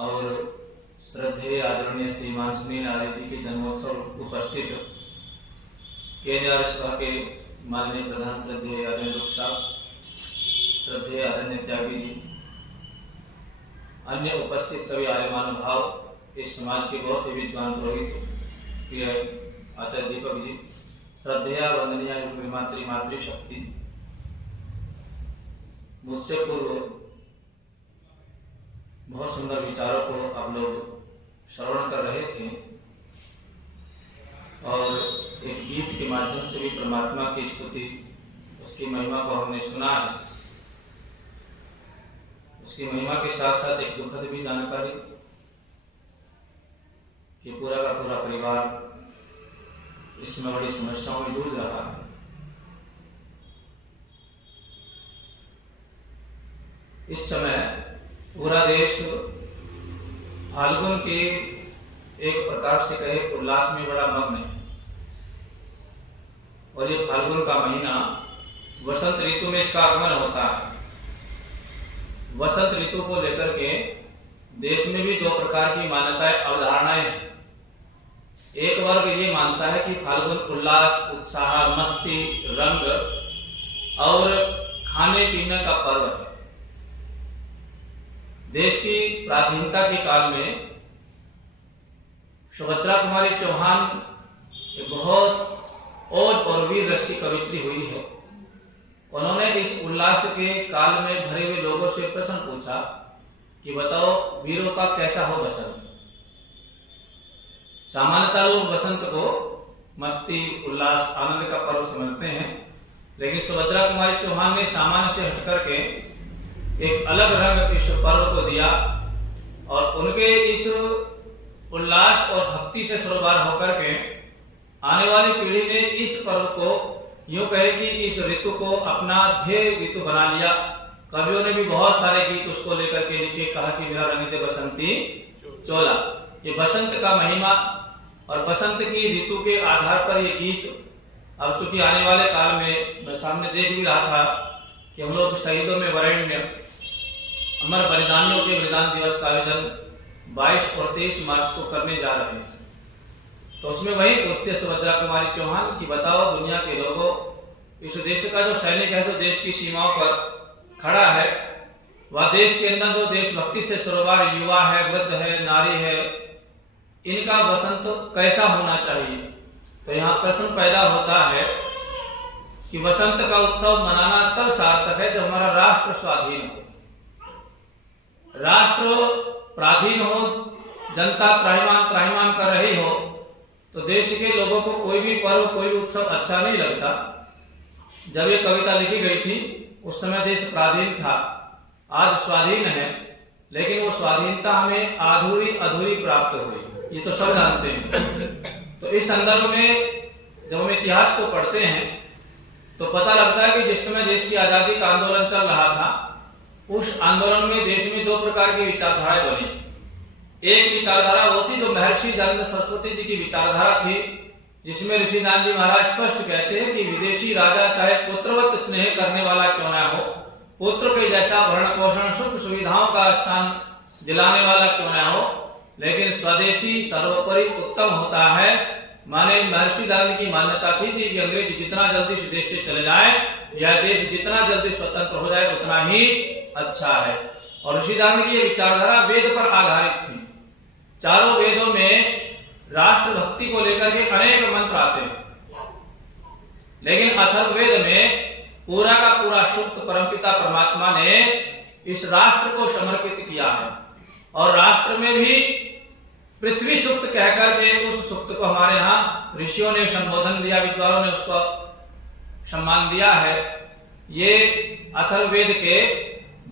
और श्रद्धेय आदरणीय श्रीमान सुनील आर्य जी के जन्मोत्सव उपस्थित केंद्रीय सभा के माननीय प्रधान श्रद्धेय आदरणीय लोक साहब, श्रद्धेय आदरणीय त्यागी जी, अन्य उपस्थित सभी आर्य महानुभाव, इस समाज के बहुत ही विद्वान पुरोहित प्रिय आचार्य दीपक जी, श्रद्धेय वंदनीय मातृशक्ति, मुझसे पूर्व बहुत सुंदर विचारों को आप लोग श्रवण कर रहे थे और एक गीत के माध्यम से भी परमात्मा की स्तुति, उसकी महिमा को हमने सुना है। उसकी महिमा के साथ साथ एक दुखद भी जानकारी कि पूरा का पूरा परिवार इसमें बड़ी समस्याओं में जूझ रहा है। इस समय पूरा देश फाल्गुन के एक प्रकार से कहे उल्लास में बड़ा मग्न है और ये फाल्गुन का महीना वसंत ऋतु में इसका आगमन होता है। वसंत ऋतु को लेकर के देश में भी दो प्रकार की मान्यताएं, अवधारणाएं हैं। एक वर्ग ये मानता है कि फाल्गुन उल्लास, उत्साह, मस्ती, रंग और खाने पीने का पर्व है। देश की प्राधीनता के काल में सुभद्रा कुमारी चौहान एक बहुत ओज और वीर रस की कवित्री हुई है। उन्होंने इस उल्लास के काल में भरे हुए लोगों से प्रश्न पूछा कि बताओ वीरों का कैसा हो बसंत। सामान्यतः लोग बसंत को मस्ती, उल्लास, आनंद का पर्व समझते हैं, लेकिन सुभद्रा कुमारी चौहान ने सामान्य से हटकर के एक अलग रंग इस पर्व को दिया और उनके इस उल्लास और भक्ति से सरोबार होकर के आने वाली पीढ़ी ने इस पर्व को यूं कहे कि इस ऋतु को अपना ध्येय ऋतु बना लिया। कवियों ने भी बहुत सारे गीत उसको लेकर के लिखे, कहा कि मेरा रंग दे बसंती चोला। ये बसंत का महिमा और बसंत की ऋतु के आधार पर ये गीत अब चूंकि आने वाले काल में मैं सामने देख भी रहा था कि हम लोग शहीदों में वरेण्य अमर बलिदानियों के बलिदान दिवस का आयोजन 22 और 23 मार्च को करने जा रहे हैं। तो उसमें वही पूछते सुभद्रा कुमारी चौहान कि बताओ दुनिया के लोगों, इस देश का जो सैनिक है, जो देश की सीमाओं पर खड़ा है, वह देश के अंदर जो देशभक्ति से सरोबार युवा है, वृद्ध है, नारी है, इनका बसंत कैसा होना चाहिए। तो यहाँ प्रश्न पैदा होता है कि वसंत का उत्सव मनाना तब सार्थक है जब हमारा राष्ट्र स्वाधीन हो, राष्ट्र प्राधीन हो, जनता त्राहिमाम कर रही हो। तो देश के लोगों को कोई भी पर्व, कोई भी उत्सव अच्छा नहीं लगता। जब ये कविता लिखी गई थी उस समय देश प्राधीन था, आज स्वाधीन है, लेकिन वो स्वाधीनता हमें अधूरी प्राप्त हुई, ये तो सब जानते हैं। तो इस संदर्भ में जब हम इतिहास को पढ़ते हैं तो पता लगता है कि जिस समय देश की आजादी का आंदोलन चल रहा था, उस आंदोलन में देश में दो प्रकार की विचारधाराएं बनी। एक विचारधारा वो थी जो महर्षि दयानंद सरस्वती जी की विचारधारा थी, जिसमें ऋषिनाथ जी महाराज स्पष्ट कहते हैं कि विदेशी राजा चाहे पुत्रवत स्नेह करने वाला क्यों ना हो, पुत्र के जैसा भरण पोषण सुख सुविधाओं का स्थान दिलाने वाला क्यों ना हो, लेकिन स्वदेशी सर्वोपरि उत्तम होता है। माने महर्षि दयानंद की मान्यता थी कि अंग्रेज जितना जल्दी इस देश से चले जाए, यह देश जितना जल्दी स्वतंत्र हो जाए उतना ही अच्छा है। और ऋषि दयानंद की विचारधारा वेद पर आधारित थी। चारों वेदों में राष्ट्र भक्ति को लेकर के अनेक मंत्र आते हैं, लेकिन अथर्ववेद में पूरा का पूरा सूक्त परमपिता परमात्मा ने इस राष्ट्र को समर्पित किया है। और राष्ट्र में भी पृथ्वी सूक्त कहकर के उस सूक्त को हमारे यहाँ ऋषियों ने संबोधन दिया, विद्वानों ने उसको सम्मान दिया है। ये अथर्ववेद के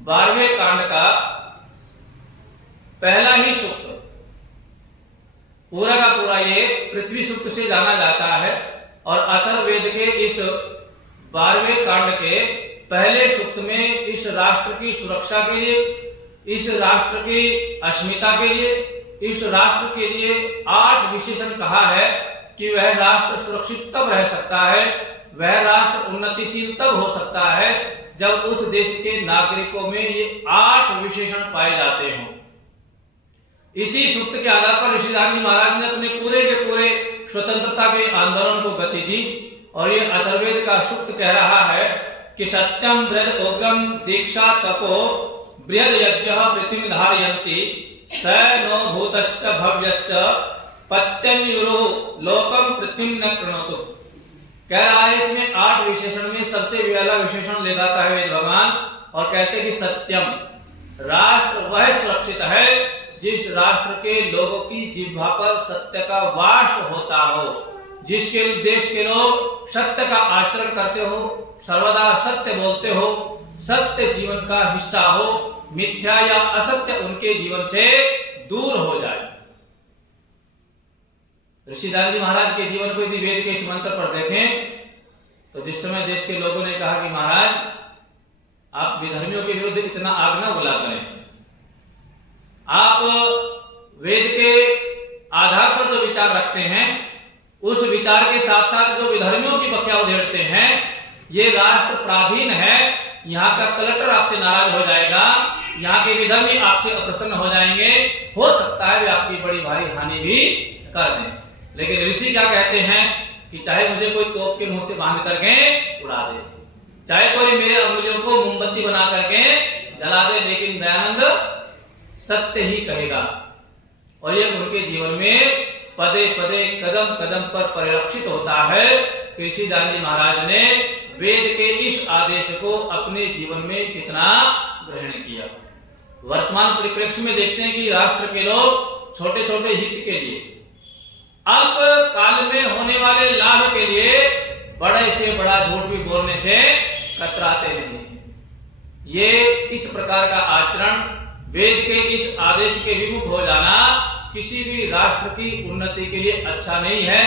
12वें कांड का पहला ही सूक्त, पूरा का पूरा ये पृथ्वी सूक्त से जाना जाता है। और अथर्ववेद के इस 12वें कांड के पहले सूक्त में इस राष्ट्र की सुरक्षा के लिए, इस राष्ट्र की अस्मिता के लिए, इस राष्ट्र के लिए 8 विशेषण कहा है कि वह राष्ट्र सुरक्षित तब रह सकता है, वह राष्ट्र उन्नतिशील तब हो सकता है जब उस देश के नागरिकों में ये 8 विशेषण पाए जाते हों। इसी सूक्त के आधार पर ऋषिधाम जी महाराज ने अपने पूरे के पूरे स्वतंत्रता के आंदोलन को गति दी। और ये अथर्ववेद का सूक्त कह रहा है कि सत्यम बृहद उग्रम दीक्षा तपो बृहद यज्ञ पृथ्वी धारयन्ति स नो भूतस्य भव्यस्य पत्यन्युरो लोकम पृथ्वी न कृणोतु। कह रहा है इसमें 8 विशेषण में सबसे पहला विशेषण ले जाता है वेद भगवान और कहते हैं कि सत्यम, राष्ट्र वह सुरक्षित है जिस राष्ट्र के लोगों की जिह्वा पर सत्य का वास होता हो, जिसके देश के लोग सत्य का आचरण करते हो, सर्वदा सत्य बोलते हो, सत्य जीवन का हिस्सा हो, मिथ्या या असत्य उनके जीवन से दूर हो जाए। ऋषिदास जी महाराज के जीवन को यदि वेद के इस मंत्र पर देखें तो जिस समय देश के लोगों ने कहा कि महाराज आप विधर्मियों के विरुद्ध इतना आग न बुला करें, आप वेद के आधार पर जो विचार रखते हैं उस विचार के साथ साथ जो विधर्मियों की बखिया उधेड़ते हैं, ये राष्ट्र पराधीन है, यहाँ का कलेक्टर आपसे नाराज हो जाएगा, यहाँ के विधर्मी आपसे अप्रसन्न हो जाएंगे, हो सकता है वे आपकी बड़ी भारी हानि भी कर दें। लेकिन ऋषि क्या कहते हैं कि चाहे मुझे कोई तोप के मुंह से बांध करके उड़ा दे, चाहे कोई मेरे अंगुलियों को मोमबत्ती बना करके जला दे, लेकिन दयानंद सत्य ही कहेगा। और ये उनके जीवन में पदे पदे कदम कदम पर परिलक्षित होता है। ऋषिदास जी महाराज ने वेद के इस आदेश को अपने जीवन में कितना ग्रहण किया। वर्तमान परिप्रेक्ष्य में देखते हैं कि राष्ट्र के लोग छोटे छोटे हित के लिए, अल्प काल में होने वाले लाभ के लिए बड़े से बड़ा झूठ भी बोलने से कतराते नहीं। ये इस प्रकार का आचरण, वेद के इस आदेश के विमुख हो जाना किसी भी राष्ट्र की उन्नति के लिए अच्छा नहीं है।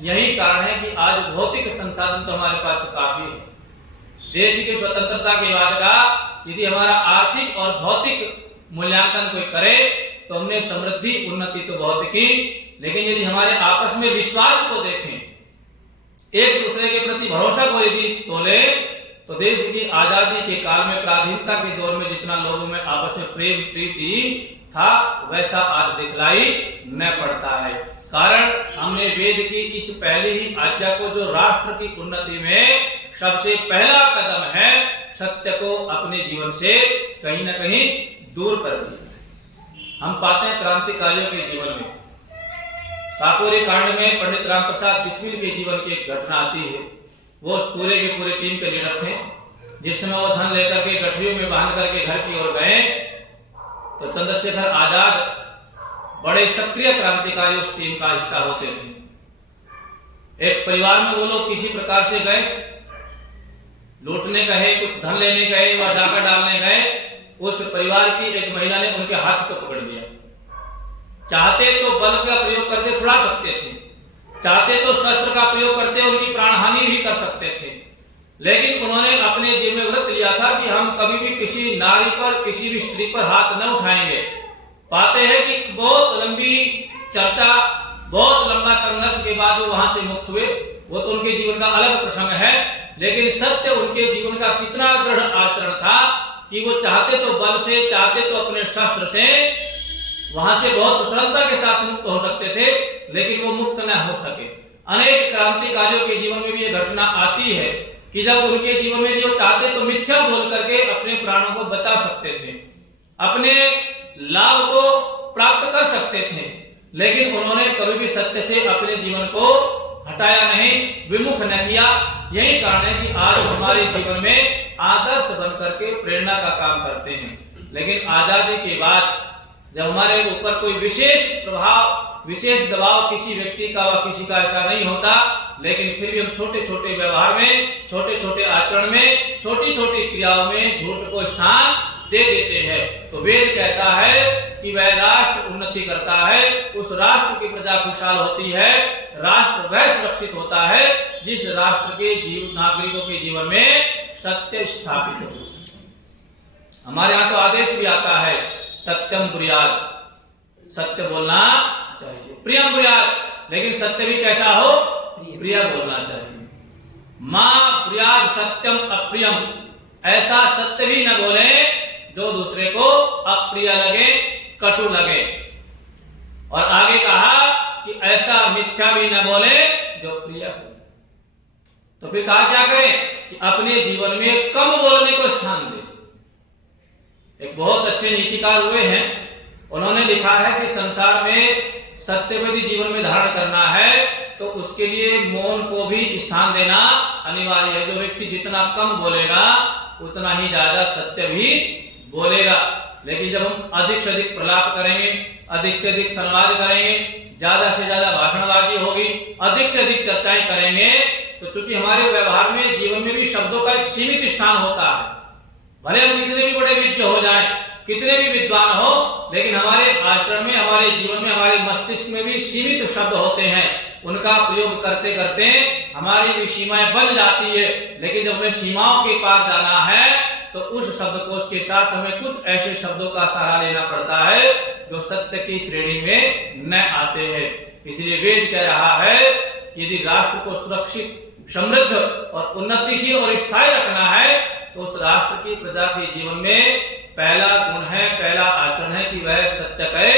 यही कारण है कि आज भौतिक संसाधन तो हमारे पास काफी है। देश की स्वतंत्रता के बाद का यदि हमारा आर्थिक और भौतिक मूल्यांकन कोई करे तो हमने समृद्धि उन्नति तो बहुत की, लेकिन यदि हमारे आपस में विश्वास को देखें, एक दूसरे के प्रति भरोसा को यदि तोले, तो देश की आजादी के काल में, पराधीनता के दौर में जितना लोगों में आपस में प्रेम प्रीति था, वैसा आज दिखलाई न पड़ता है। कारण हमने वेद की इस पहली ही आज्ञा को, जो राष्ट्र की उन्नति में सबसे पहला कदम है, सत्य को अपने जीवन से कहीं न कहीं दूर कर दिया। हम पाते हैं क्रांतिकारियों के जीवन में, काकोरी कांड में पंडित राम प्रसाद बिस्मिल के जीवन की एक घटना आती है। वो पूरे के पूरे टीम के लीडर थे। जिस समय वो धन लेकर के गठरियों में बांध करके घर की ओर गए तो चंद्रशेखर आजाद बड़े सक्रिय क्रांतिकारी उस टीम का हिस्सा होते थे। एक परिवार में वो लोग किसी प्रकार से गए, लूटने गए, कुछ धन लेने गए व डाका डालने गए। उस परिवार की एक महिला ने उनके हाथ को पकड़ लिया। चाहते तो बल का प्रयोग करके छुड़ा सकते थे, चाहते तो शस्त्र का प्रयोग करते उनकी प्राणहानि भी कर सकते थे, लेकिन उन्होंने अपने जीवन में व्रत लिया था कि हम कभी भी किसी नारी पर, किसी भी स्त्री पर हाथ न उठाएंगे। पाते हैं कि बहुत लंबी चर्चा, बहुत लंबा संघर्ष के बाद वो वहां से मुक्त हुए। वो तो उनके जीवन का अलग प्रसंग है, लेकिन सत्य उनके जीवन का कितना दृढ़ आचरण था कि वो चाहते तो बल से, चाहते तो अपने शस्त्र से वहां से बहुत सरलता के साथ मुक्त हो सकते थे, लेकिन वो मुक्त न हो सके। अनेक क्रांतिकारियों के जीवन में भी ये घटना आती है कि जब उनके जीवन में जो चाहते तो मिथ्या बोल करके अपने प्राणों को बचा सकते थे, अपने लाभ को प्राप्त कर सकते थे, लेकिन उन्होंने कभी भी सत्य से अपने जीवन को हटाया नहीं, विमुख न किया। यही कारण है कि आज हमारे जीवन में आदर्श बन करके प्रेरणा का काम करते हैं। लेकिन आजादी के बाद जब हमारे ऊपर कोई विशेष प्रभाव, विशेष दबाव किसी व्यक्ति का व किसी का ऐसा नहीं होता, लेकिन फिर भी हम छोटे छोटे व्यवहार में, छोटे छोटे आचरण में, छोटी छोटी क्रियाओं में झूठ को स्थान दे देते हैं। तो वेद कहता है कि वह राष्ट्र उन्नति करता है, उस राष्ट्र की प्रजा खुशहाल होती है, राष्ट्र वह सुरक्षित होता है जिस राष्ट्र के नागरिकों के जीवन में सत्य स्थापित हो। हमारे यहाँ तो आदेश भी आता है, सत्यम ब्रूयात्, सत्य बोलना चाहिए, प्रियम ब्रूयात्, लेकिन सत्य भी कैसा हो, प्रिय बोलना चाहिए। मां ब्रूयात् सत्यम अप्रियम, ऐसा सत्य भी न बोले जो दूसरे को अप्रिय लगे, कटु लगे। और आगे कहा कि ऐसा मिथ्या भी न बोले जो प्रिय हो। तो फिर कहा क्या करें कि अपने जीवन में कम बोलने को स्थान दे। एक बहुत अच्छे नीतिकार हुए हैं, उन्होंने लिखा है कि संसार में सत्यवादी जीवन में धारण करना है तो उसके लिए मौन को भी स्थान देना अनिवार्य है। जो व्यक्ति जितना कम बोलेगा उतना ही ज्यादा सत्य भी बोलेगा। लेकिन जब हम अधिक से अधिक प्रलाप करेंगे, अधिक से अधिक संवाद करेंगे, ज्यादा से ज्यादा भाषणबाजी होगी, अधिक से अधिक चर्चाएं करेंगे, तो चूंकि हमारे व्यवहार में जीवन में भी शब्दों का एक सीमित स्थान होता है। भले हम कितने भी बड़े विज्ञ हो जाएं, कितने भी विद्वान हो, लेकिन हमारे आचरण में, हमारे जीवन में, हमारे मस्तिष्क में भी सीमित शब्द होते हैं। उनका प्रयोग करते करते हमारी भी सीमाएं बन जाती है। लेकिन जब हमें सीमाओं के पार जाना है तो उस शब्दकोश के साथ हमें कुछ ऐसे शब्दों का सहारा लेना पड़ता है जो सत्य की श्रेणी में न आते हैं। इसलिए वेद कह रहा है कि यदि राष्ट्र को सुरक्षित, समृद्ध और उन्नतिशील और स्थायी रखना है तो उस राष्ट्र की प्रजा के जीवन में पहला गुण है, पहला आचरण है कि वह सत्य के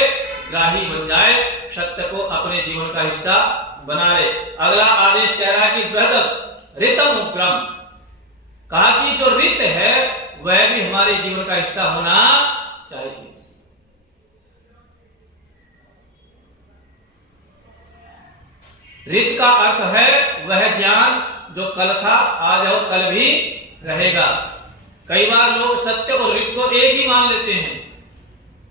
ग्राही बन जाए, सत्य को अपने जीवन का हिस्सा बना ले। अगला आदेश कह रहा है कि बृहद ऋतम उग्रम, कहा कि जो रित है वह भी हमारे जीवन का हिस्सा होना चाहिए। रित का अर्थ है वह ज्ञान जो कल था, आज और कल भी रहेगा। कई बार लोग सत्य और रित को एक ही मान लेते हैं।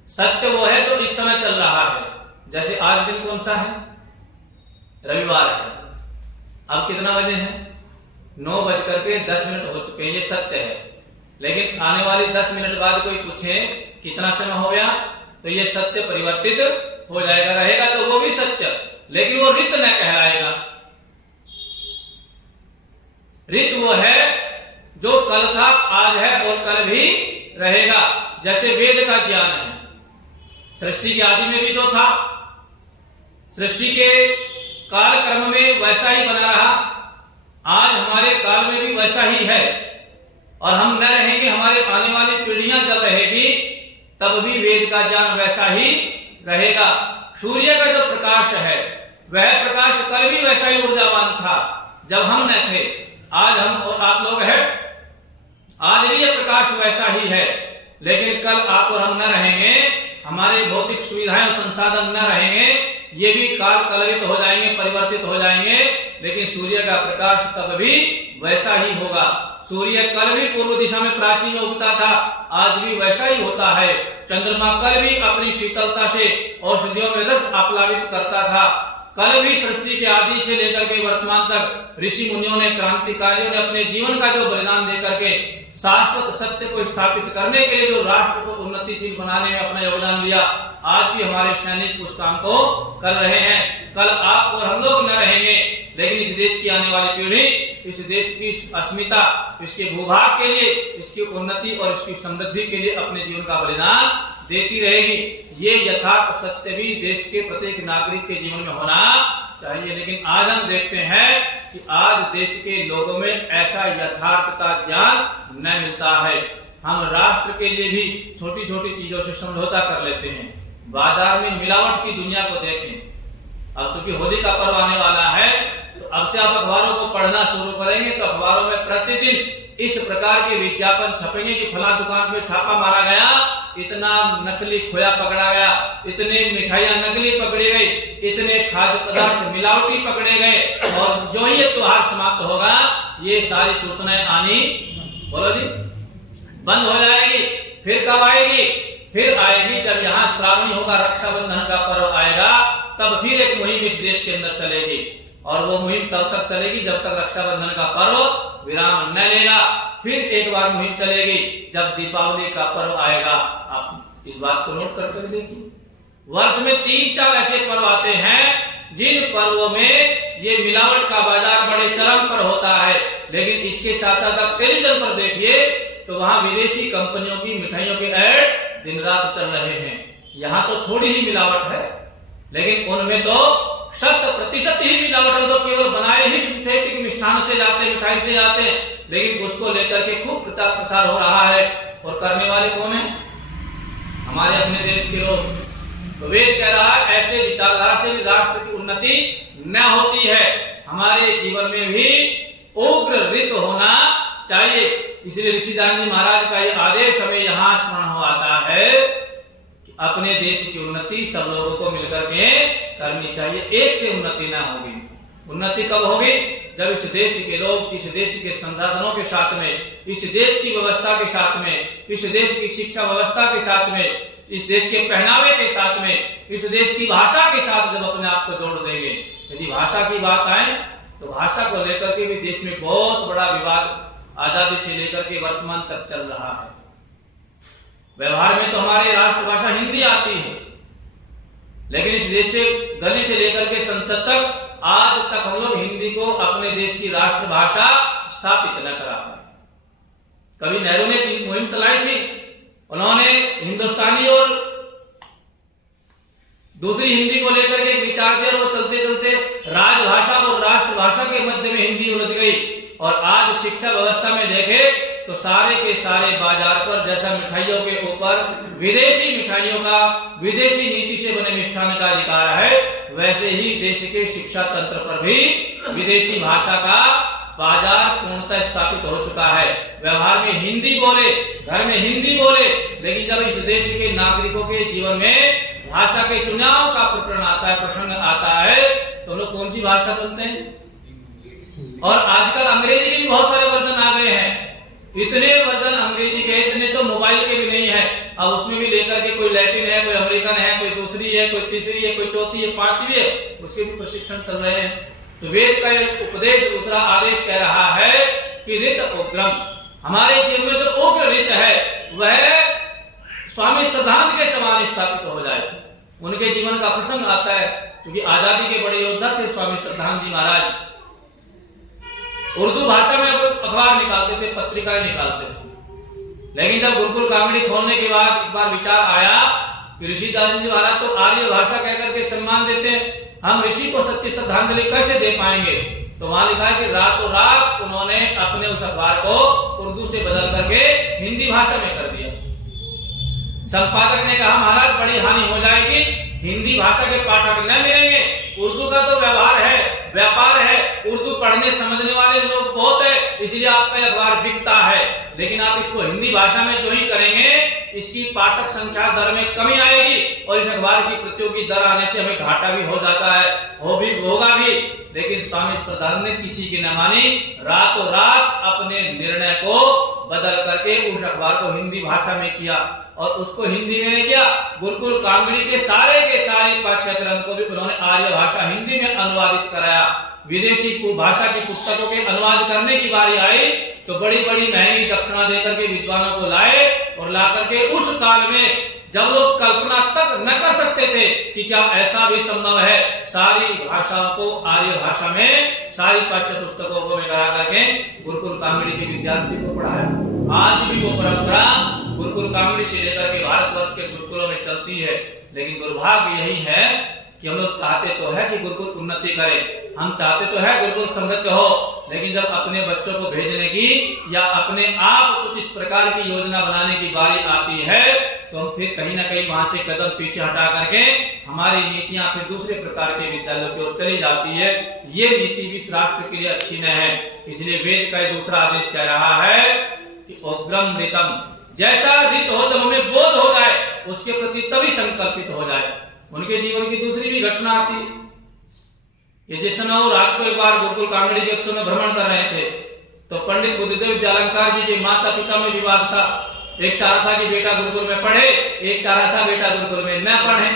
सत्य वो है जो इस समय चल रहा है। जैसे आज दिन कौन सा है? रविवार है। अब कितना बजे है? 9:10 हो चुके हैं, ये सत्य है। लेकिन आने वाली 10 मिनट बाद कोई पूछे कितना समय हो गया, तो ये सत्य परिवर्तित हो जाएगा, रहेगा तो वो भी सत्य, लेकिन वो रित न कहलाएगा। रित वो है जो कल था, आज है और कल भी रहेगा। जैसे वेद का ज्ञान है, सृष्टि के आदि में भी जो था, सृष्टि के काल क्रम में वैसा ही बना रहा, आज हमारे काल में भी वैसा ही है। और हम न रहेंगे, हमारे आने वाली पीढ़ियां जब रहेगी तब भी वेद का ज्ञान वैसा ही रहेगा। सूर्य का जो प्रकाश है वह प्रकाश कल भी वैसा ही ऊर्जावान था जब हम न थे। आज हम और आप लोग हैं, आज भी यह प्रकाश वैसा ही है। लेकिन कल आप और हम न रहेंगे, हमारे भौतिक सुविधाएं और संसाधन न रहेंगे, ये भी काल कलवित हो जाएंगे, परिवर्तित हो जाएंगे। लेकिन सूर्य का प्रकाश तब भी वैसा ही होगा। सूर्य कल भी पूर्व दिशा में प्राचीन में उगता था, आज भी वैसा ही होता है। चंद्रमा कल भी अपनी शीतलता से औषधियों में रस आप्लावित करता था। कल भी सृष्टि के आदि से लेकर के वर्तमान तक ऋषि मुनियों ने, क्रांतिकारियों ने अपने जीवन का जो बलिदान देकर के शाश्वत सत्य को स्थापित करने के लिए जो राष्ट्र को उन्नतिशील बनाने में अपना योगदान दिया, आज भी हमारे सैनिक उस काम को कर रहे हैं। कल आप और हम लोग न रहेंगे, लेकिन इस देश की आने वाली पीढ़ी इस देश की अस्मिता, इसके भूभाग के लिए, इसकी उन्नति और इसकी समृद्धि के लिए अपने जीवन का बलिदान देती रहेगी। ये यथार्थ सत्य भी देश के प्रत्येक नागरिक के जीवन में होना चाहिए। लेकिन आज हम देखते हैं कि आज देश के लोगों में ऐसा यथार्थता ज्ञान न मिलता है। हम राष्ट्र के लिए भी छोटी छोटी चीजों से समझौता कर लेते हैं। बाजार में मिलावट की दुनिया को देखें। अब चूंकि होली का पर्व आने वाला है, तो अब से आप अखबारों को पढ़ना शुरू करेंगे तो अखबारों में प्रतिदिन इस प्रकार के विज्ञापन छपेंगे कि फला दुकान पे छापा मारा गया, इतना नकली खोया पकड़ा गया, इतने मिठाइयां नकली पकड़ी गई, इतने खाद्य पदार्थ मिलावटी पकड़े गए। और जो ही ये त्योहार समाप्त होगा, ये सारी सूचनाएं आनी, बोलो जी, बंद हो जाएगी। फिर कब आएगी? फिर आएगी जब यहाँ श्रावणी होगा, रक्षाबंधन का पर्व आएगा, तब फिर एक मुहिम इस देश के अंदर चलेगी। और वो मुहिम तब तक चलेगी जब तक रक्षाबंधन का पर्व विराम न लेगा। फिर एक बार मुहिम चलेगी जब दीपावली का पर्व आएगा। आप इस बात को नोट करके देखिए, वर्ष में 3-4 ऐसे पर्व आते हैं जिन पर्वों में ये मिलावट का बाजार बड़े चरम पर होता है। लेकिन इसके साथ साथ आप टेलीविजन पर देखिए तो वहां विदेशी कंपनियों की मिठाइयों के ऐड दिन रात चल रहे हैं। यहाँ तो थोड़ी ही मिलावट है, लेकिन उनमें तो 100% ही मिलावट है। तो केवल बनाए ही सिंथेटिक मिष्ठान से जाते, मिठाई से जाते, लेकिन उसको लेकर के खूब प्रचार प्रसार हो रहा है। और करने वाले कौन है? हमारे अपने देश के लोग। तो वेद कह रहा है ऐसे विचारधारा से भी राष्ट्र की उन्नति न होती है। हमारे जीवन में भी उग्र रित होना चाहिए। इसलिए ऋषिदान जी महाराज का ये आदेश हमें यहाँ स्मरण हो आता है कि अपने देश की उन्नति सब लोगों को मिलकर के करनी चाहिए। एक से उन्नति ना होगी। उन्नति कब होगी? जब इस देश के लोग इस देश के संसाधनों के साथ में, इस देश की व्यवस्था के साथ में, इस देश की शिक्षा व्यवस्था के साथ में, इस देश के पहनावे के साथ में, इस देश की भाषा के साथ जब अपने आप को जोड़ देंगे। यदि भाषा की बात आए तो भाषा को लेकर के भी देश में बहुत बड़ा विवाद आजादी से लेकर के वर्तमान तक चल रहा है। व्यवहार में तो हमारी राष्ट्रभाषा हिंदी आती है, लेकिन इस देश से गली से लेकर के संसद तक आज तक हम लोग हिंदी को अपने देश की राष्ट्रभाषा स्थापित न करा पाए। कभी नेहरू ने मुहिम चलाई थी, उन्होंने हिंदुस्तानी और दूसरी हिंदी को लेकर के विचार दिया और वो चलते चलते राजभाषा और राष्ट्रभाषा के मध्य में हिंदी उलझ गई। और आज शिक्षा व्यवस्था में देखे तो सारे के सारे बाजार पर जैसा मिठाइयों के ऊपर विदेशी मिठाइयों का, विदेशी नीति से बने मिष्ठान का अधिकार है, वैसे ही देश के शिक्षा तंत्र पर भी विदेशी भाषा का बाजार पूर्णतः स्थापित हो चुका है। व्यवहार में हिंदी बोले, घर में हिंदी बोले, लेकिन जब इस देश के नागरिकों के जीवन में भाषा के चुनाव का प्रकरण आता है, प्रसंग आता है, तो लोग कौन सी भाषा बोलते हैं? और आजकल अंग्रेजी के भी बहुत सारे वर्जन आ गए हैं। इतने वर्जन अंग्रेजी के, इतने तो मोबाइल के भी नहीं है। अब उसमें भी लेकर के कोई लैटिन है, कोई अमेरिकन है, कोई दूसरी है, कोई तीसरी है, कोई चौथी है, पांचवी है, उसके भी प्रशिक्षण चल रहे हैं। तो वेद का उपदेश, दूसरा आदेश कह रहा है कि ऋत उग्रम, हमारे जीवन में जो उग्र ऋत है वह स्वामी श्रद्धानंद के समान स्थापित हो जाए। उनके जीवन का प्रसंग आता है, क्योंकि आजादी के बड़े योद्धा थे स्वामी श्रद्धानंद जी महाराज। उर्दू भाषा में अखबार निकालते थे, पत्रिकाएं निकालते थे, लेकिन जब गुरुकुल कांगड़ी खोलने के बाद एक बार विचार आया कि ऋषिदान जी महाराज तो आर्य भाषा कहकर के सम्मान देते हैं, हम ऋषि को सच्ची श्रद्धांजलि कैसे दे पाएंगे? तो वहां लिखा है कि रातों रात उन्होंने अपने उस अखबार को उर्दू से बदल करके हिंदी भाषा में कर दिया। संपादक ने कहा महाराज बड़ी हानि हो जाएगी, हिंदी भाषा के पाठक न मिलेंगे, उर्दू का तो व्यवहार है, व्यापार है, उर्दू पढ़ने समझने वाले लोग बहुत है, इसलिए आपका अखबार बिकता है। लेकिन आप इसको हिंदी भाषा में जो ही करेंगे, इसकी पाठक संख्या दर में कमी आएगी और इस अखबार की प्रतियों की दर आने से हमें घाटा भी हो जाता है, होगा भी। लेकिन स्वामी श्रद्धानंद ने किसी की न मानी, रातों रात अपने निर्णय को बदल करके उस अखबार को हिंदी भाषा में किया और उसको हिंदी में किया। गुरुकुल कांगड़ी के सारे पाठ्यक्रम को भी उन्होंने आर्य भाषा हिंदी में अनुवादित कराया। विदेशी भाषा की पुस्तकों के अनुवाद करने की बारी आई तो बड़ी बड़ी महंगी दक्षिणा देकर के विद्वानों को लाए और ला करके उस काल में जब लोग कल्पना तक न कर सकते थे कि क्या ऐसा भी संभव है, सारी भाषाओं को आर्य भाषा में सारी पाठ्य पुस्तकों को में करा करके गुरुकुल कांगड़ी के विद्यार्थी को पढ़ाया। आज भी वो परंपरा गुरुकुल कांगड़ी से लेकर के भारतवर्ष के गुरुकुलों में चलती है। लेकिन दुर्भाग्य यही है कि हम लोग चाहते तो है कि गुरुकुल उन्नति करे, हम चाहते तो है गुरुकुल समृद्ध हो, लेकिन जब अपने बच्चों को भेजने की या अपने आप कुछ इस प्रकार की योजना बनाने की बारी आती है तो हम फिर कहीं ना कहीं वहां से कदम पीछे हटा करके हमारी नीतियां फिर दूसरे प्रकार के विद्यालयों की ओर चली जाती है। ये नीति भी इस राष्ट्र के लिए अच्छी न है। इसलिए वेद का दूसरा आदेश कह रहा है कि उग्रम ऋतम, जैसा ऋत हो जब हमें बोध हो जाए उसके प्रति तभी संकल्पित हो जाए। उनके जीवन की दूसरी भी घटना आती है। ये जिस समय वो रात को एक बार गुरुकुल कांगड़ी के उत्सव में भ्रमण कर रहे थे तो पंडित बुद्धदेव विद्यालंकार जी के माता पिता में विवाद था। एक चाह रहा था कि बेटा गुरुकुल में पढ़े, एक चाह रहा था बेटा गुरुकुल में न पढ़े।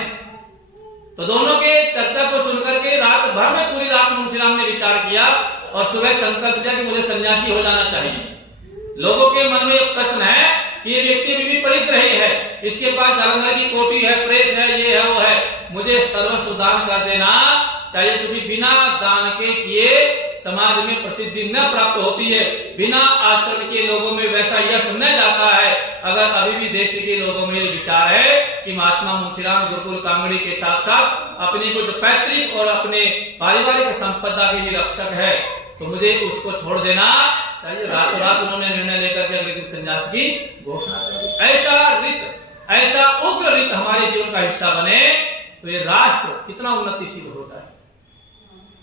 तो दोनों के चर्चा को सुनकर के रात भर में पूरी रात मुंशीराम ने विचार किया और सुबह संकल्प किया कि मुझे सन्यासी हो जाना चाहिए। लोगों के मन में एक प्रश्न है कि ये व्यक्ति भी परित रही है, इसके पास जालंधर की कोठी है, प्रेस है, ये है वो है, मुझे सर्वस्व दान कर देना चाहिए, क्योंकि बिना दान के किए समाज में प्रसिद्धि न प्राप्त होती है, बिना आचरण के लोगों में वैसा यश न जाता है। अगर अभी भी देश के लोगों में विचार है कि महात्मा मुंशीराम गुरुकुल कांगड़ी के साथ साथ अपनी कुछ पैतृक और अपने पारिवारिक संपदा के भी रक्षक है तो मुझे उसको छोड़ देना चाहिए। रातों रात उन्होंने निर्णय लेकर के अगले दिन संन्यास की घोषणा कर दी। ऐसा ऋत, ऐसा उग्र रीत हमारे जीवन का हिस्सा बने तो ये राष्ट्र कितना उन्नतिशील होता है।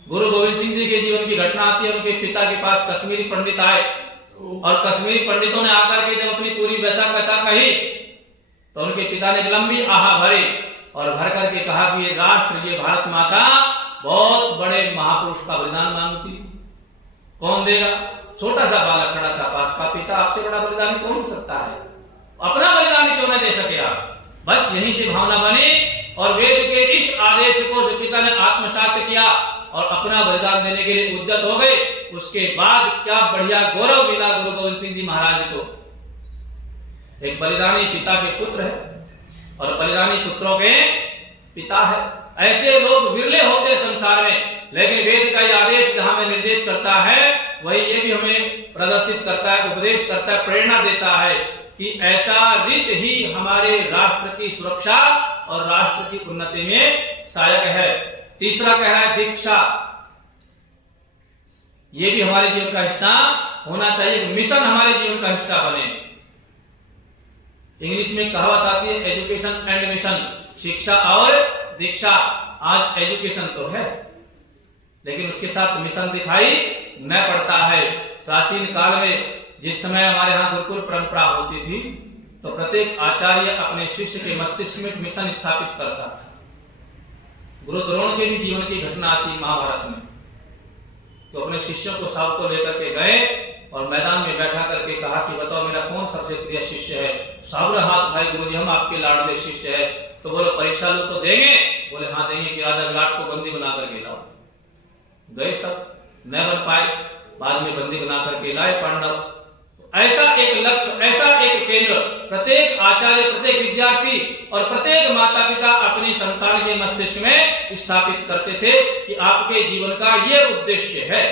गुरु गोविंद सिंह जी के जीवन की घटना आती है। उनके पिता के पास कश्मीरी पंडित आए और कश्मीरी पंडितों ने आकर के जब अपनी पूरी व्यथा कथा कही तो उनके पिता ने एक लंबी आह भरी और भर करके कहा कि ये राष्ट्र, ये भारत माता बहुत बड़े महापुरुष का बलिदान मांगती, कौन देगा? छोटा सा बालक खड़ा था पास का, पिता आपसे बड़ा बलिदान कौन हो सकता है, अपना बलिदान क्यों न दे सके आप? बस यहीं से भावना बनी और वेद के इस आदेश को पिता ने आत्मसात किया और अपना बलिदान देने के लिए उद्यत हो गए। उसके बाद क्या बढ़िया गौरव मिला गुरु गोविंद सिंह जी महाराज को। एक बलिदानी पिता के पुत्र है और बलिदानी पुत्रों के पिता है। ऐसे लोग विरले होते संसार में, लेकिन वेद का यह आदेश जहां हमें निर्देश करता है वही ये भी हमें प्रदर्शित करता है, उपदेश करता है, प्रेरणा देता है कि ऐसा रीत ही हमारे राष्ट्र की सुरक्षा और राष्ट्र की उन्नति में सहायक है। तीसरा कह रहा है दीक्षा, ये भी हमारे जीवन का हिस्सा होना चाहिए, मिशन हमारे जीवन का हिस्सा बने। इंग्लिश में कहावत आती है एजुकेशन एंड मिशन, शिक्षा और दीक्षा। आज एजुकेशन तो है लेकिन उसके साथ मिशन दिखाई न पड़ता है। प्राचीन काल में जिस समय हमारे यहाँ गुरुकुल परंपरा होती थी तो प्रत्येक आचार्य अपने शिष्य के मस्तिष्क में मिशन स्थापित करता था। गुरु द्रोण के भी जीवन की घटना आती महाभारत में, तो अपने शिष्यों को सबको लेकर के गए और मैदान में बैठा करके कहा कि बताओ मेरा कौन सबसे प्रिय शिष्य है? साबुर हाथ भाई गुरुजी हम आपके लाडले शिष्य है। तो बोलो परीक्षा लो तो देंगे? बोले हाँ देंगे कि राजा विराट को बंदी बना करके लाओ। गए सब, न बन पाए, बाद में बंदी बना करके लाए पांडव। ऐसा एक लक्ष्य, ऐसा एक केंद्र प्रत्येक आचार्य, प्रत्येक विद्यार्थी और प्रत्येक माता पिता अपनी संतान के मस्तिष्क में स्थापित करते थे कि आपके जीवन का ये उद्देश्य है।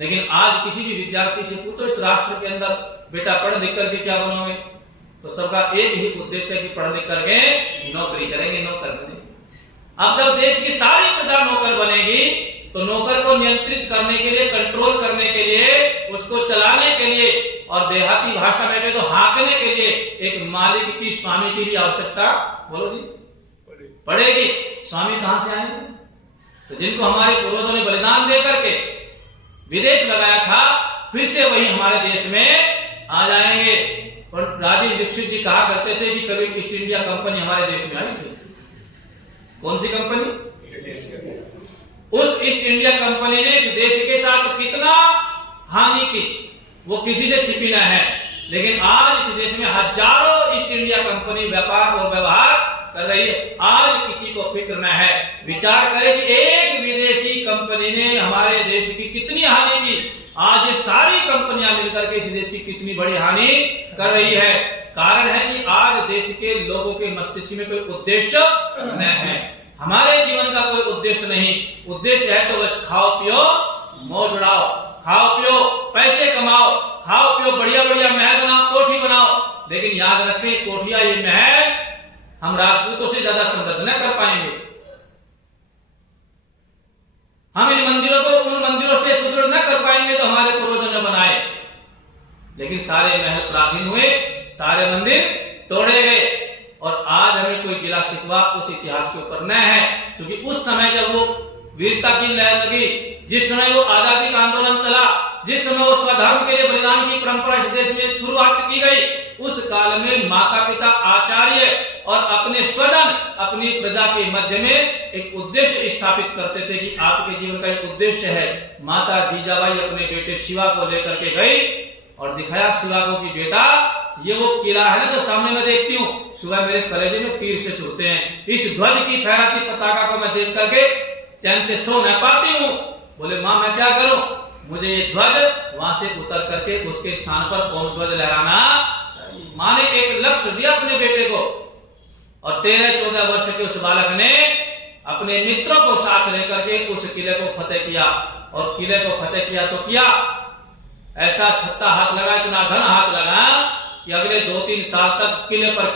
लेकिन आज किसी भी विद्यार्थी से पूछो इस राष्ट्र के अंदर बेटा पढ़ लिख करके क्या बनोगे, तो सबका एक ही उद्देश्य है कि पढ़ लिख करके नौकरी करेंगे, नौकर बनेंगे। अब जब देश की सारी प्रजा नौकर बनेगी तो नौकर को नियंत्रित करने के लिए, कंट्रोल करने के लिए, उसको चलाने के लिए और देहाती भाषा में तो हाँकने के लिए एक मालिक की, स्वामी की भी आवश्यकता बोलो जी पड़ेगी। स्वामी कहां से आएंगे? तो जिनको हमारे पूर्वजों ने बलिदान दे करके विदेश लगाया था फिर से वही हमारे देश में आ जाएंगे। और राजीव दीक्षित जी कहा करते थे कि कभी ईस्ट इंडिया कंपनी हमारे देश में आई थी। कौन सी कंपनी? उस ईस्ट इंडिया कंपनी ने इस देश के साथ कितना हानि की वो किसी से छिपी न है। लेकिन आज इस देश में हजारों ईस्ट इंडिया कंपनी व्यापार और व्यवहार कर रही है। आज किसी को फिक्र न है। विचार करें कि एक विदेशी कंपनी ने हमारे देश की कितनी हानि की। आज ये सारी कंपनियां मिलकर के इस देश की कितनी बड़ी हानि कर रही है। कारण है कि आज देश के लोगों के मस्तिष्क में कोई उद्देश्य न है। हमारे जीवन का कोई उद्देश्य नहीं। उद्देश्य है तो बस खाओ पियो मौज उड़ाओ, खाओ पियो पैसे कमाओ, खाओ पियो बढ़िया बढ़िया महल बनाओ, कोठी बनाओ। लेकिन याद रखें कोठिया ये महल हम राजपूतों से ज्यादा समृद्ध न कर पाएंगे। हम इन मंदिरों को उन मंदिरों से सुदृढ़ न कर पाएंगे तो हमारे पूर्वजों ने बनाए। लेकिन सारे महल पराधीन हुए, सारे मंदिर तोड़े गए और आज हमें कोई गिला शिकवा उस इतिहास के ऊपर न है। क्योंकि उस समय जब वो वीरता की लहर लगी, जिस समय वो आजादी का आंदोलन चला, जिस समय वो स्वधर्म के लिए बलिदान की परंपरा इस देश में शुरुआत की गई, उस काल में माता पिता, आचार्य और अपने स्वजन, अपनी प्रजा के मध्य में एक उद्देश्य स्थापित करते थे कि आपके जीवन का एक उद्देश्य है। माता जीजाबाई अपने बेटे शिवा को लेकर के गई और दिखाया शिवा को कि बेटा ये वो किला है ना जो सामने मैं देखती हूँ, सुबह मेरे कलेजे में तीर से छूटते हैं। इस ध्वज की फहराती पताका को मैं देख करके चैन से सो न पाती हूँ। बोले माँ मैं क्या करूं? मुझे ये ध्वज वहां से उतर करके उसके स्थान पर कौन ध्वज लहराना चाहिए। माँ ने एक लक्ष्य दिया अपने बेटे को और 13-14 वर्ष के उस बालक ने अपने मित्रों को साथ लेकर के उस किले को फतेह किया। और किले को फतेह किया सो किया, ऐसा छत्ता हाथ लगा, इतना घन हाथ लगा कि अगले 2-3 साल तक किले पर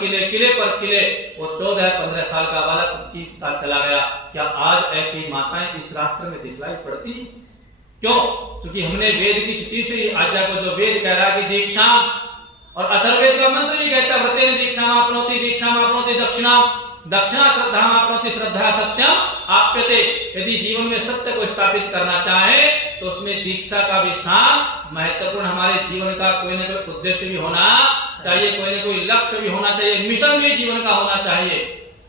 किले वो 14-15 साल का बालक चीखता चला गया। क्या आज ऐसी माताएं इस राष्ट्र में दिखलाई पड़ती? क्यों? क्योंकि हमने वेद की तीसरी आज्ञा को, जो वेद कह रहा है कि दीक्षा और अथर्ववेद का मंत्र भी कहता है व्रतेन दीक्षामाप्नोति दीक्षामाप्नोति दक्षिणा श्रद्धामाप्नोति श्रद्धा सत्यम आप्यते। यदि जीवन में सत्य को स्थापित करना चाहे तो उसमें दीक्षा का भी स्थान महत्वपूर्ण। हमारे जीवन का कोई न कोई उद्देश्य भी होना चाहिए, कोई न कोई लक्ष्य भी होना चाहिए, मिशन भी जीवन का होना चाहिए।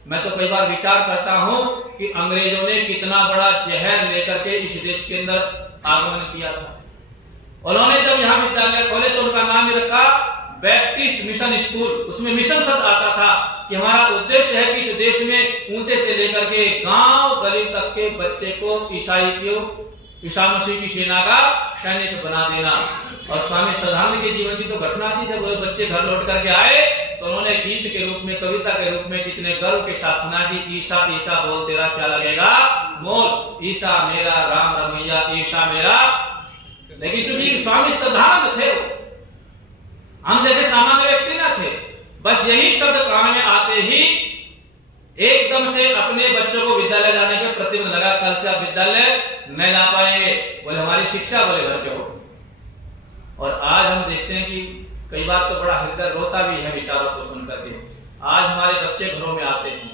मैं तो कई बार विचार करता हूं कि अंग्रेजों ने कितना बड़ा जहर लेकर के इस देश के अंदर आगमन किया था। उन्होंने जब यहाँ विद्यालय खोले तो उनका नाम ही रखा बैप्टिस्ट मिशन स्कूल। उसमें मिशन शब्द आता था कि हमारा उद्देश्य है कि इस देश में ऊंचे से लेकर के गांव गली तक के बच्चे को ईसा मसीह की सेना का सैनिक बना देना। और स्वामी श्रद्धानंद के जीवन की तो घटना थी, जब वो बच्चे घर लौट करके आए तो उन्होंने गीत के रूप में, कविता के रूप में कितने गर्व के साथ सुना कि ईसा ईसा बोल तेरा क्या लगेगा मोल, ईसा मेरा राम रमैया ईसा मेरा। लेकिन चूंकि स्वामी श्रद्धानंद थे, हम जैसे सामान्य व्यक्ति ना थे, बस यही शब्द कान में आते ही एकदम से अपने बच्चों को विद्यालय जाने के प्रतिबंध लगा। कल से आप विद्यालय नहीं जा पाएंगे, बोले हमारी शिक्षा बोले घर पे हो। और आज हम देखते हैं कि कई बार तो बड़ा हृदय रोता भी है विचारों को सुन करके। आज हमारे बच्चे घरों में आते हैं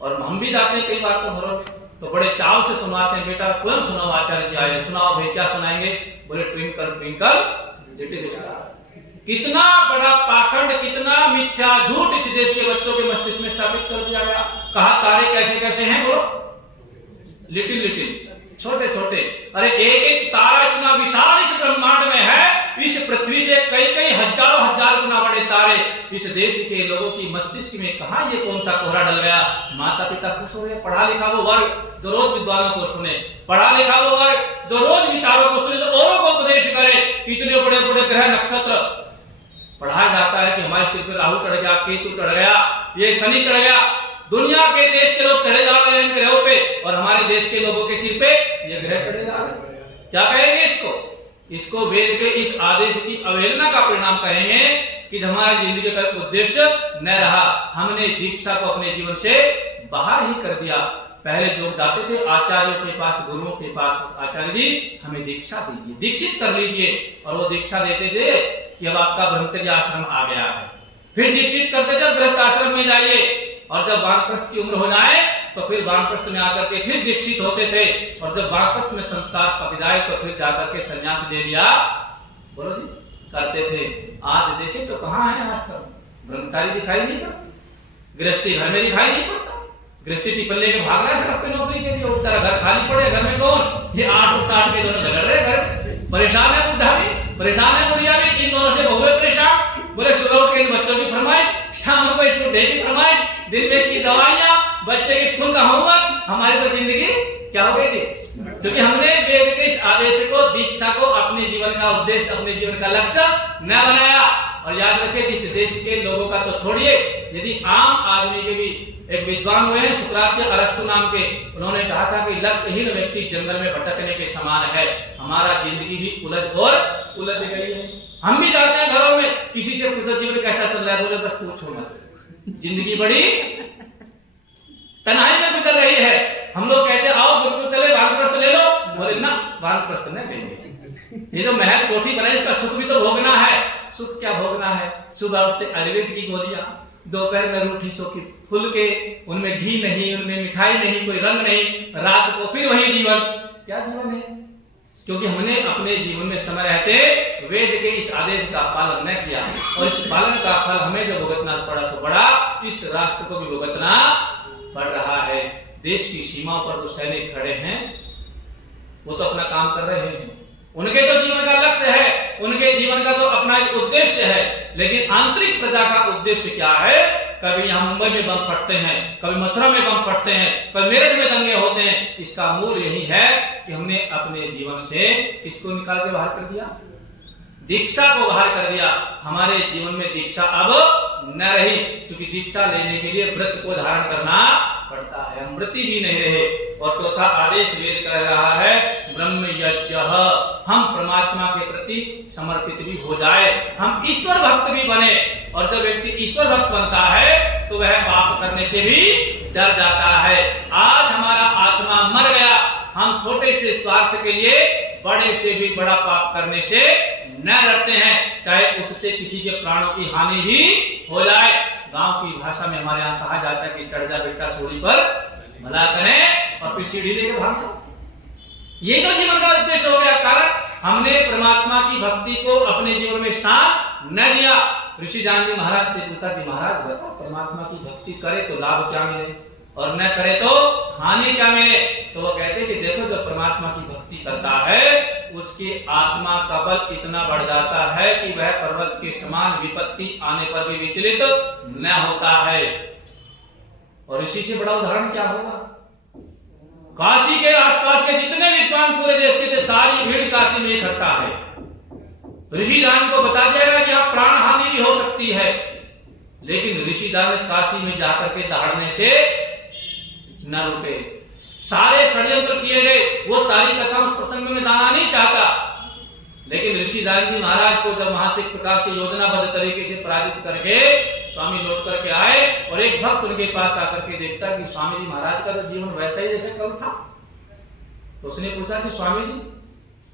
और हम भी जाते हैं कई बार तो घरों में, तो बड़े चाव से सुनाते हैं, बेटा पोएम सुनाओ आचार्य जी आए, सुनाओ भाई क्या सुनाएंगे, बोले ट्विंकल ट्विंकल लिटिल स्टार। कितना बड़ा पाखंड, कितना मिथ्या झूठ इस देश के बच्चों के मस्तिष्क में स्थापित कर दिया गया। कहा तारे कैसे कैसे हैं, बोलो लिटिल लिटिल, छोटे छोटे। अरे एक एक तारा इतना विशाल इस ब्रह्मांड में है, इस पृथ्वी से कई कई हजारों हजार गुना बड़े तारे इस देश के लोगों की मस्तिष्क में कहा ये कौन सा कोहरा डल गया। माता पिता खुश हो गए, पढ़ा लिखा वो वर्ग जो रोज विद्वानों को सुने, पढ़ा लिखा वो वर्ग जो रोज विचारों को सुने, तो औरों को उपदेश करे। इतने बड़े बड़े ग्रह नक्षत्र पढ़ाया जाता है कि हमारे सिर पे राहु चढ़ गया, केतु चढ़ गया, ये शनि चढ़ गया। दुनिया के देश के लोग चढ़े जा रहे हैं इन ग्रहों पे, और हमारे देश के लोगों के सिर पे ये ग्रह चढ़े जा रहे हैं। क्या कहेंगे इसको? इसको वेद के इस आदेश की अवहेलना का परिणाम कहेंगे कि हमारी जिंदगी का उद्देश्य न रहा। हमने दीक्षा को अपने जीवन से बाहर ही कर दिया। पहले लोग जाते थे आचार्यों के पास, गुरुओं के पास, आचार्य जी हमें दीक्षा दीजिए, दीक्षित कर लीजिए, और वो दीक्षा देते थे कि अब आपका ब्रह्मचर्य आश्रम आ गया है। फिर दीक्षित करते थे गृहस्थ आश्रम में जाइए, और जब वानप्रस्थ की उम्र हो जाए तो फिर वानप्रस्थ में आकर के फिर दीक्षित होते थे, और जब वानप्रस्थ में संस्कार पक जाए तो फिर जाकर के संन्यास ले लिया, बोलो जी, करते थे। आज देखें तो कहाँ है आश्रम, ब्रह्मचारी दिखाई नहीं पड़ता, गृहस्थी घर में दिखाई नहीं पड़ता। गृहस्थी टिप्पण लेके भाग रहा है सब अपनी नौकरी के लिए, बेचारा घर खाली पड़े, घर में कौन, ये 8 और 60 के दोनों झगड़ रहे घर। परेशान है बुढ़ा भी, परेशान है बुढ़िया भी, इन दोनों से बहुए परेशान। बोले सुबह उठ के इन बच्चों की फरमाइश, शाम को इसको डे की फरमाइश, दिन में इसकी दवाइयां, बच्चे के स्कूल का होमवर्क, हमारी तो जिंदगी क्या हो गई। क्योंकि हमने वेद के इस आदेश को, दीक्षा को अपने जीवन का उद्देश्य, अपने जीवन का लक्ष्य न बनाया। और याद रखिए, जिस देश के लोगों का तो छोड़िए, यदि आम आदमी के भी एक विद्वान हुए हैं सुकरात अरस्तु नाम के, उन्होंने कहा था कि लक्ष्यहीन व्यक्ति जंगल में भटकने के समान है। हमारा जिंदगी भी उलझ गई है। हम भी जाते हैं घरों में, किसी से पूछो जीवन कैसा चल रहा है, बोले बस पूछो मत, जिंदगी बड़ी तन्हाई में गुजर रही है। हम लोग कहते हैं आओ बिल्कुल चले वानप्रस्थ ले लो, बोले ना वानप्रस्थ नहीं लेंगे। ये जो महल कोठी बनाई इसका सुख भी तो भोगना है। सुख क्या भोगना है? सुबह उठते आयुर्वेद की गोलियां, दोपहर में रोटी सोखी फुल के, उनमें घी नहीं, उनमें मिठाई नहीं, कोई रंग नहीं, रात को फिर वही जीवन। क्या जीवन है? क्योंकि हमने अपने जीवन में समय रहते वेद के इस आदेश का पालन न किया, और इस पालन का फल हमें जो भुगतना पड़ा सो बड़ा, इस राष्ट्र को भी भुगतना पड़ रहा है। देश की सीमाओं पर जो सैनिक खड़े हैं वो तो अपना काम कर रहे हैं, उनके तो जीवन का लक्ष्य है, उनके जीवन का तो अपना एक उद्देश्य है। लेकिन आंतरिक प्रजा का उद्देश्य क्या है? कभी यहाँ मुंबई में बम फटते हैं, कभी मथुरा में बम फटते हैं, कभी मेरठ में दंगे होते हैं। इसका मूल यही है कि हमने अपने जीवन से किसको निकाल के बाहर कर दिया? दीक्षा को बाहर कर दिया। हमारे जीवन में दीक्षा अब न रही, क्योंकि दीक्षा लेने के लिए व्रत को धारण करना पड़ता है, हम व्रती भी नहीं रहे। और चौथा आदेश वेद कह रहा है ब्रह्म यज्ञः, हम परमात्मा के प्रति समर्पित भी हो जाए, हम ईश्वर भक्त भी बने। और जब व्यक्ति ईश्वर भक्त बनता है तो वह पाप करने से भी डर जाता है। आज हमारा आत्मा मर गया, हम छोटे से स्वार्थ के लिए बड़े से भी बड़ा पाप करने से न डरते हैं, चाहे उससे किसी के प्राणों की हानि भी हो जाए। गांव की भाषा में हमारे यहाँ कहा जाता है कि चढ़ जा बेटा सूढ़ी पर, भला करें और फिर सीढ़ी लेके भाग जाओ। ये तो जीवन का उद्देश्य हो गया। कारण हमने परमात्मा की भक्ति को अपने जीवन में स्थान न दिया। ऋषि जानवी महाराज से पूछा कि महाराज बताओ, परमात्मा की भक्ति करे तो लाभ क्या मिले और न करे तो हानि क्या मिले? तो वो कहते कि देखो, जो परमात्मा की भक्ति करता है उसकी आत्मा का बल इतना बढ़ जाता है कि वह पर्वत के समान विपत्ति आने पर भी विचलित न होता है। और इसी से बड़ा उदाहरण क्या होगा? काशी के आसपास के जितने विद्वान पूरे देश के थे, सारी भीड़ काशी में इकट्ठा है। ऋषिदान को बता दिया गया कि यहाँ प्राण हानि भी हो सकती है, लेकिन ऋषिदान काशी में जाकर के दहाड़ने से न रुके। सारे षड्यंत्र किए गए। वो सारी कथा उस प्रसंग में दाना नहीं चाहता, लेकिन ऋषिदान जी महाराज को जब वहां से एक प्रकार से योजनाबद्ध तरीके से पराजित करके स्वामी लौट करके आए और एक भक्त उनके पास आकर के देखता कि स्वामी जी महाराज का तो जीवन वैसा ही जैसे कल था। तो उसने पूछा कि स्वामी जी,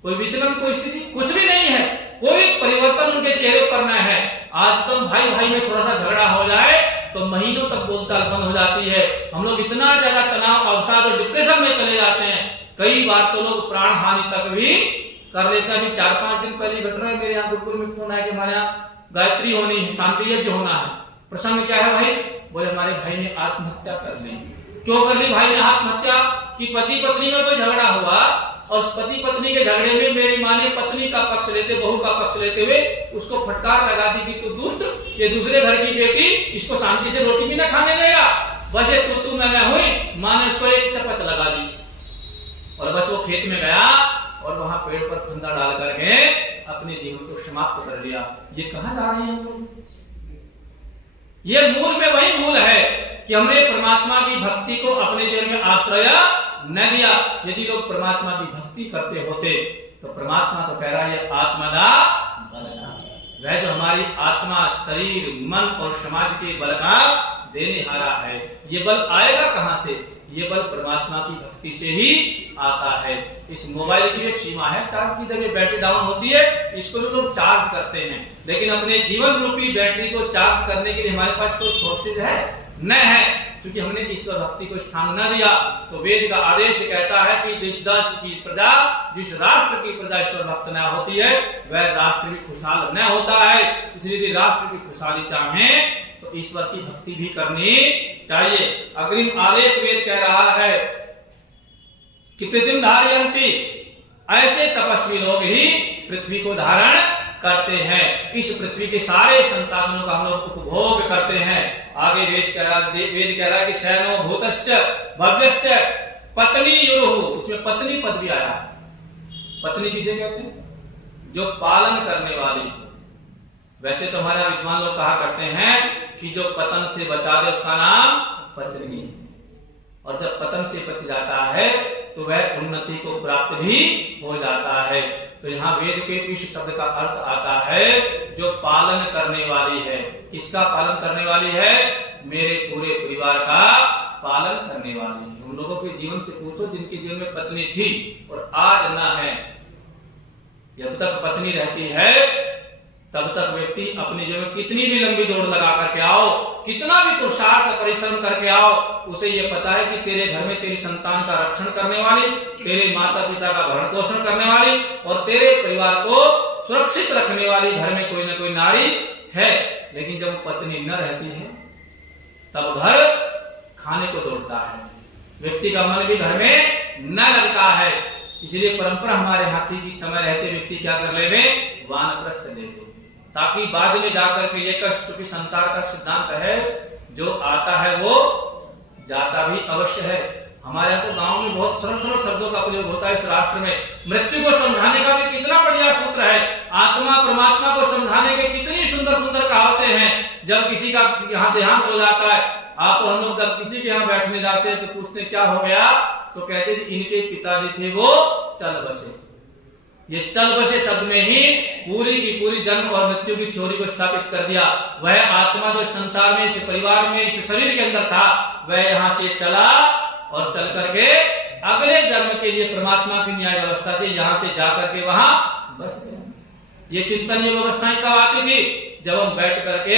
कोई विचलन, कोई स्थिति? कुछ भी नहीं है, कोई परिवर्तन उनके चेहरे पर न है। आज तो भाई भाई में थोड़ा सा झगड़ा हो जाए तो महीनों तक बोलचाल बंद हो जाती है। हम लोग इतना ज्यादा तनाव, अवसाद और डिप्रेशन में चले जाते हैं। कई बार तो लोग प्राण हानि तक भी कर लेते हैं। अभी 4-5 दिन पहले घट रहा है, मेरे यहाँ गुरुकुल में फोन आया कि हमारे यहाँ गायत्री होनी है, शांति यज्ञ होना है। प्रसंग क्या है भाई? बोले हमारे भाई ने आत्महत्या कर ली। क्यों कर ली भाई ने आत्महत्या? कि पति पत्नी में कोई झगड़ा हुआ और पति पत्नी के झगड़े में मेरी माँ ने पत्नी का पक्ष लेते, बहू का पक्ष लेते हुए उसको फटकार लगा दी कि तू दुष्ट, ये दूसरे घर की बेटी, इसको शांति से रोटी भी न खाने देगा। बस ये तू मैं हुई। माँ ने उसको एक चपत लगा दी और बस वो खेत में गया और वहां पेड़ पर फंदा डाल करके अपने जीवन को समाप्त कर दिया। ये कहाँ जा रहे हैं हम लोग? ये मूल में वही मूल है कि हमने परमात्मा की भक्ति को अपने जीवन में आश्रय न दिया। यदि लोग परमात्मा की भक्ति करते होते तो परमात्मा तो कह रहा है ये आत्मदा बलगा, वह जो हमारी आत्मा, शरीर, मन और समाज के बल का देने हारा है। ये बल आएगा कहां से? ये बल परमात्मा की भक्ति से ही आता है। इस मोबाइल की एक सीमा है, चार्ज की जब ये बैटरी डाउन होती है इसको लोग चार्ज करते हैं, लेकिन अपने जीवन रूपी बैटरी को चार्ज करने के लिए हमारे पास कोई सोर्सेज है न है, क्योंकि हमने ईश्वर भक्ति को स्थान न दिया। तो वेद का आदेश कहता है कि जिस देश की प्रजा, जिस राष्ट्र की प्रजा ईश्वर भक्त न होती है वह राष्ट्र भी खुशहाल न होता है। इसलिए यदि राष्ट्र की खुशहाली चाहे तो ईश्वर की भक्ति भी करनी चाहिए। अग्रिम आदेश वेद कह रहा है कि पृथ्वी धारयन्ति, ऐसे तपस्वी लोग ही पृथ्वी को धारण करते हैं। इस पृथ्वी के सारे संसाधनों का हम लोग उपभोग करते हैं। आगे वेद कह रहा है कि शयनो भूतश्च भव्यश्च पत्नी युरुः, इसमें पत्नी पद भी आया है। पत्नी किसे कहते हैं? जो पालन करने वाली। वैसे तो हमारे विद्वान लोग कहा करते हैं कि जो पतन से बचा दे उसका नाम पत्नी, और जब पतन से बच जाता है तो वह उन्नति को प्राप्त भी हो जाता है। तो यहाँ वेद के इस शब्द का अर्थ आता है जो पालन करने वाली है। किसका पालन करने वाली है? मेरे पूरे परिवार का पालन करने वाली है। उन लोगों के जीवन से पूछो जिनके जीवन में पत्नी थी और आज ना है। जब तक पत्नी रहती है तब तक व्यक्ति अपने जीवन में कितनी भी लंबी दौड़ लगा करके आओ, कितना भी पुरुषार्थ परिश्रम करके आओ, उसे ये पता है कि तेरे घर में तेरी संतान का रक्षण करने वाली, तेरे माता पिता का भरण पोषण करने वाली और तेरे परिवार को सुरक्षित रखने वाली घर में कोई ना कोई नारी है। लेकिन जब पत्नी न रहती है तब घर खाने को दौड़ता है, व्यक्ति का मन भी घर में न लगता है। इसलिए परंपरा हमारे हाथी की समय रहते व्यक्ति क्या कर ले, वानप्रस्थ ले, ताकि बाद में जाकर के ये कष्ट, क्योंकि संसार का सिद्धांत है जो आता है वो जाता भी अवश्य है। हमारे यहाँ तो गांव में बहुत सरल सरल शब्दों का प्रयोग होता है। इस राष्ट्र में मृत्यु को समझाने का भी कितना बढ़िया सूत्र है। आत्मा परमात्मा को समझाने के कितनी सुंदर सुंदर कहावतें हैं। जब किसी का यहाँ देहांत हो जाता है, आप हम लोग जब किसी के यहाँ बैठने जाते हैं तो पूछते क्या हो गया, तो कहते इनके पिताजी थे वो चल बसे। ये चल बसे शब्द में ही पूरी की पूरी जन्म और मृत्यु की थ्योरी को स्थापित कर दिया। वह आत्मा जो संसार में, इस परिवार में, इस शरीर के अंदर था, वह यहाँ से चला और चल करके अगले जन्म के लिए परमात्मा की न्याय व्यवस्था से यहां से जाकर के वहां बस ये चिंतन ये व्यवस्थाएं कब आती थी? जब हम बैठ करके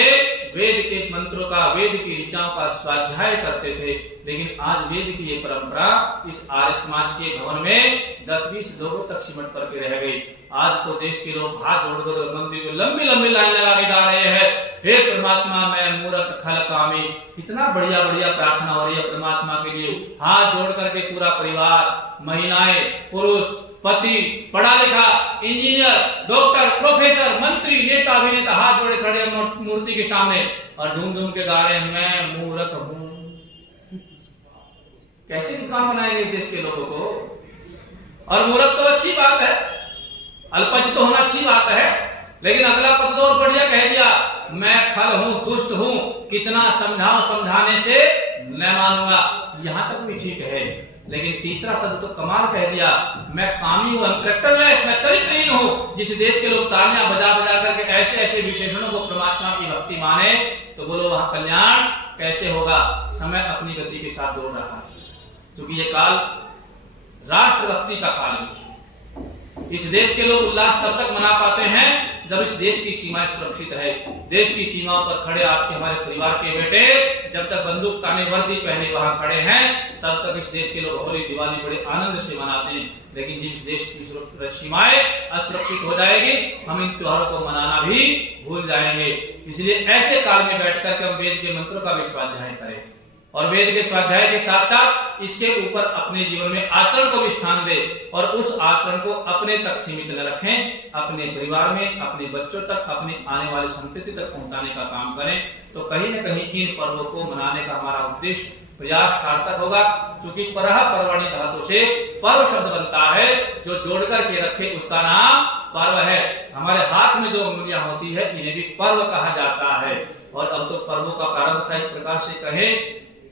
वेद के मंत्रों का, वेद की ऋचाओं का स्वाध्याय करते थे। लेकिन आज वेद की ये परंपरा इस आर्य समाज के भवन में 10-20 लोगों तक सिमट करके रह गई। आज तो देश के लोग हाथ जोड़कर मंदिर में लंबी लंबी लाइन लगा के जा रहे हैं, हे परमात्मा मैं मूर्ख खल कामी। कितना बढ़िया बढ़िया प्रार्थना हो रही है परमात्मा के लिए। हाथ जोड़ करके पूरा परिवार, महिलाएं, पुरुष, पति, पढ़ा लिखा, इंजीनियर, डॉक्टर, प्रोफेसर, मंत्री, नेता, अभिनेता हाथ जोड़े खड़े मूर्ति के सामने और झूम झूम के गा रहे हैं मैं मूर्ख हूं। कैसे दुकान बनाएंगे इस देश के लोगों को? और मूर्ख तो अच्छी बात है, अल्पज तो होना अच्छी बात है, लेकिन अगला पद तो और बढ़िया कह दिया मैं खल हूं, दुष्ट हूं, कितना समझाऊं, समझाने से न मानूंगा। यहां तक भी ठीक है, लेकिन तीसरा शब्द तो कमाल कह दिया मैं कामी हूं, अंतरक्तवैश, मैं चरित्रहीन हूं। जिस देश के लोग तालियां बजा बजा करके ऐसे ऐसे विशेषणों को परमात्मा की भक्ति माने, तो बोलो वहां कल्याण कैसे होगा? समय अपनी गति के साथ दौड़ रहा है, क्योंकि ये काल राष्ट्रभक्ति का काल है। इस देश के लोग उल्लास तब तक मना पाते हैं जब इस देश की सीमाएं सुरक्षित है। देश की सीमाओं पर खड़े आपके हमारे परिवार के बेटे जब तक बंदूक ताने वर्दी पहने वहां खड़े हैं, तब तक इस देश के लोग होली दिवाली बड़े आनंद से मनाते हैं। लेकिन जब इस देश की सीमाएं असुरक्षित हो जाएगी, हम इन त्योहारों को मनाना भी भूल जाएंगे। इसलिए ऐसे काल में बैठकर के हम वेद के मंत्रों का भी स्वाध्याय करें और वेद के स्वाध्याय के साथ साथ इसके ऊपर अपने जीवन में आचरण को भी स्थान दें और उस आचरण को अपने तक सीमित न रखें, अपने परिवार में, अपने बच्चों तक, अपने आने वाली संतति तक पहुंचाने का काम करें। तो कहीं न कहीं इन पर्वों को मनाने का हमारा उद्देश्य प्रयास सार्थक होगा, क्योंकि परह पर्वणि धातु से पर्व शब्द बनता है, जो जोड़ करके रखे उसका नाम पर्व है। हमारे हाथ में जो उंगलियां होती है इन्हें भी पर्व कहा जाता है। और अब तो पर्वों का प्रारंभ सा एक प्रकार से कहे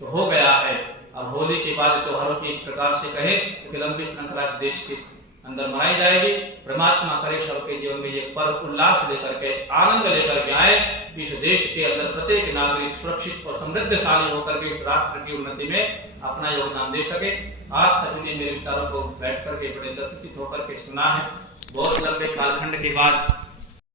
तो हो गया है। अब होली के बाद त्योहारों की एक प्रकार से कहे तो लंबी श्रृंखला इस देश के अंदर मनाई जाएगी। परमात्मा करे सबके जीवन में ये पर्व उल्लास लेकर के, आनंद लेकर के आए। इस देश के अंदर प्रत्येक नागरिक सुरक्षित और समृद्धशाली होकर के इस राष्ट्र की उन्नति में अपना योगदान दे सके। आप सभी ने मेरे विचारों को बैठ करके बड़े लज्जित होकर के सुना है। बहुत लंबे कालखंड के बाद